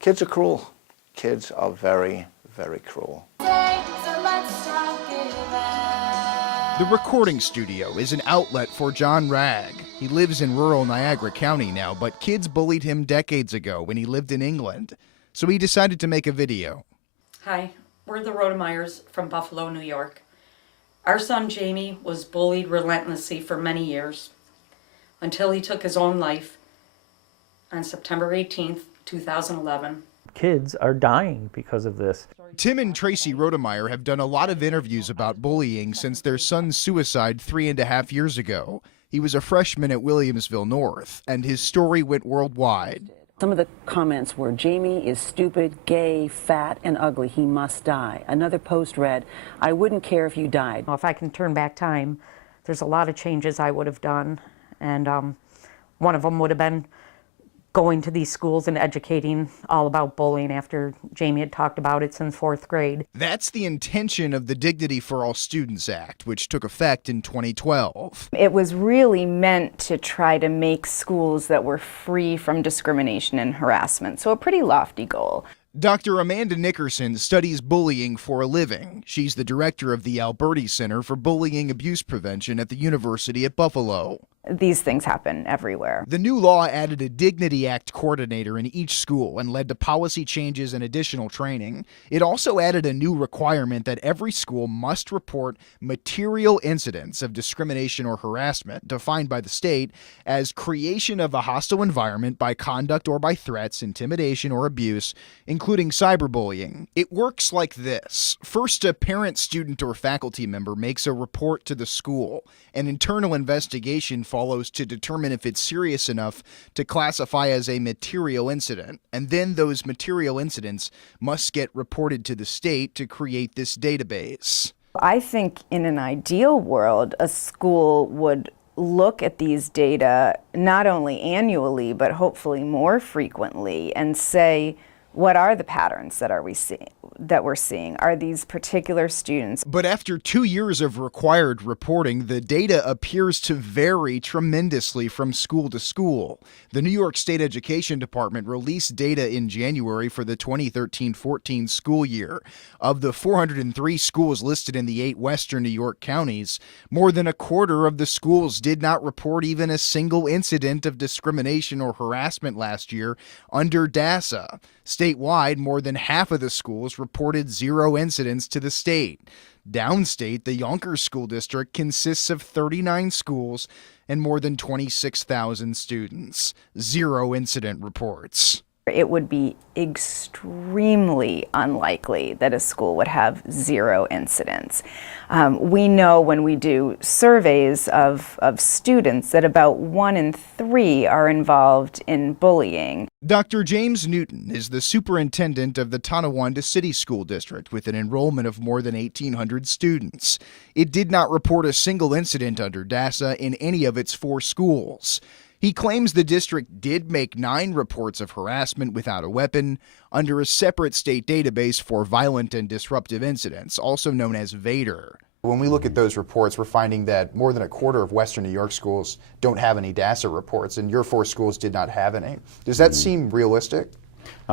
Kids are cruel. Kids are very, very cruel. The recording studio is an outlet for John Ragg. He lives in rural Niagara County now, but kids bullied him decades ago when he lived in England. So he decided to make a video. Hi, we're the Rodemeyers from Buffalo, New York. Our son Jamie was bullied relentlessly for many years until he took his own life on September 18th, 2011. Kids are dying because of this. Tim and Tracy Rodemeyer have done a lot of interviews about bullying since their son's suicide 3.5 years ago. He was a freshman at Williamsville North, and his story went worldwide. Some of the comments were, Jamie is stupid, gay, fat, and ugly. He must die. Another post read, I wouldn't care if you died. If I can turn back time, there's a lot of changes I would have done. And one of them would have been going to these schools and educating all about bullying after Jamie had talked about it since 4th grade. That's the intention of the Dignity for All Students Act, which took effect in 2012. It was really meant to try to make schools that were free from discrimination and harassment, so a pretty lofty goal. Dr. Amanda Nickerson studies bullying for a living. She's the director of the Alberti Center for Bullying Abuse Prevention at the University at Buffalo. These things happen everywhere. The new law added a Dignity Act coordinator in each school and led to policy changes and additional training. It also added a new requirement that every school must report material incidents of discrimination or harassment defined by the state as creation of a hostile environment by conduct or by threats, intimidation, or abuse, including cyberbullying. It works like this. First, a parent, student, or faculty member makes a report to the school. An internal investigation follows to determine if it's serious enough to classify as a material incident, and then those material incidents must get reported to the state to create this database. I think in an ideal world, a school would look at these data not only annually, but hopefully more frequently and say, what are the patterns that we're seeing? Are these particular students? But after 2 years of required reporting, the data appears to vary tremendously from school to school. The New York State Education Department released data in January for the 2013-14 school year. Of the 403 schools listed in the 8 western New York counties, more than a quarter of the schools did not report even a single incident of discrimination or harassment last year under DASA. Statewide, more than half of the schools reported 0 incidents to the state. Downstate, the Yonkers School District consists of 39 schools and more than 26,000 students. 0 incident reports. It would be extremely unlikely that a school would have 0 incidents. We know when we do surveys of students that about 1 in 3 are involved in bullying. Dr. James Newton is the superintendent of the Tonawanda City School District with an enrollment of more than 1,800 students. It did not report a single incident under DASA in any of its 4 schools. He claims the district did make 9 reports of harassment without a weapon under a separate state database for violent and disruptive incidents, also known as VADER. When we look at those reports, we're finding that more than a quarter of Western New York schools don't have any DASA reports, and your 4 schools did not have any. Does that seem realistic?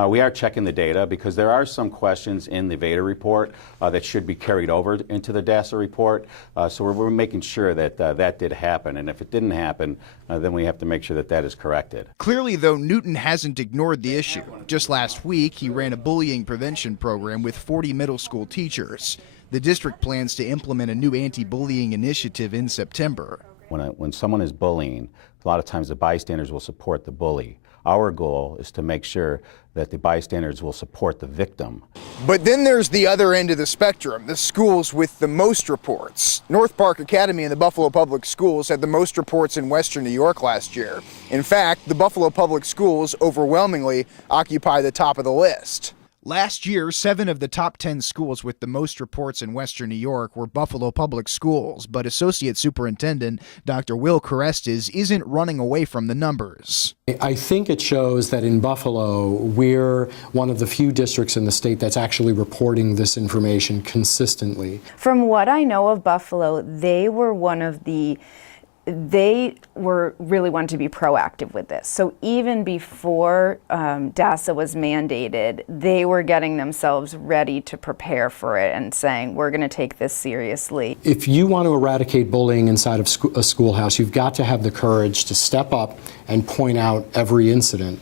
We are checking the data because there are some questions in the VADER report that should be carried over into the DASA report. So we're making sure that that did happen. And if it didn't happen, then we have to make sure that that is corrected. Clearly, though, Newton hasn't ignored the issue. Just last week, he ran a bullying prevention program with 40 middle school teachers. The district plans to implement a new anti-bullying initiative in September. When someone is bullying, a lot of times the bystanders will support the bully. Our goal is to make sure that the bystanders will support the victim. But then there's the other end of the spectrum, the schools with the most reports. North Park Academy and the Buffalo Public Schools had the most reports in Western New York last year. In fact, the Buffalo Public Schools overwhelmingly occupy the top of the list. Last year, 7 of the top 10 schools with the most reports in Western New York were Buffalo Public Schools, but Associate Superintendent Dr. Will Carestas isn't running away from the numbers. I think it shows that in Buffalo, we're one of the few districts in the state that's actually reporting this information consistently. From what I know of Buffalo, they were one of the they were really wanted to be proactive with this. So even before DASA was mandated, they were getting themselves ready to prepare for it and saying, we're going to take this seriously. If you want to eradicate bullying inside of a schoolhouse, you've got to have the courage to step up and point out every incident,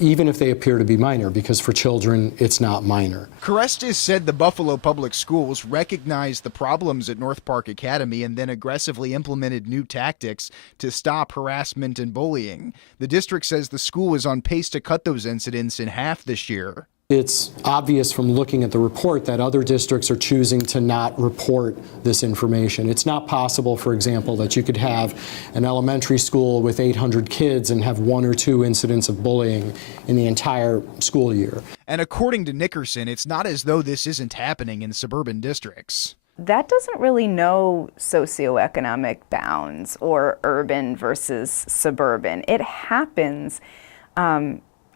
even if they appear to be minor, because for children, it's not minor. Korestis said the Buffalo Public Schools recognized the problems at North Park Academy and then aggressively implemented new tactics to stop harassment and bullying. The district says the school is on pace to cut those incidents in half this year. It's obvious from looking at the report that other districts are choosing to not report this information. It's not possible, for example, that you could have an elementary school with 800 kids and have 1 or 2 incidents of bullying in the entire school year. And according to Nickerson, it's not as though this isn't happening in suburban districts. That doesn't really know socioeconomic bounds or urban versus suburban. It happens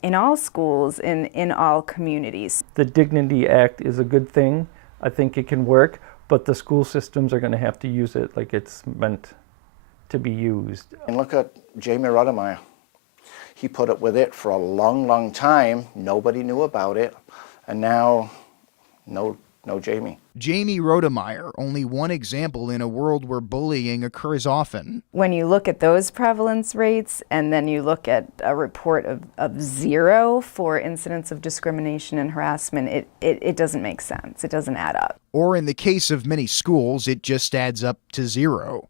in all schools, in all communities. The Dignity Act is a good thing. I think it can work, but the school systems are going to have to use it like it's meant to be used. And look at Jamie Rodemeyer. He put up with it for a long, long time. Nobody knew about it. And now, no Jamie. Jamie Rodemeyer, only one example in a world where bullying occurs often. When you look at those prevalence rates and then you look at a report of 0 for incidents of discrimination and harassment, it doesn't make sense. It doesn't add up. Or in the case of many schools, it just adds up to 0.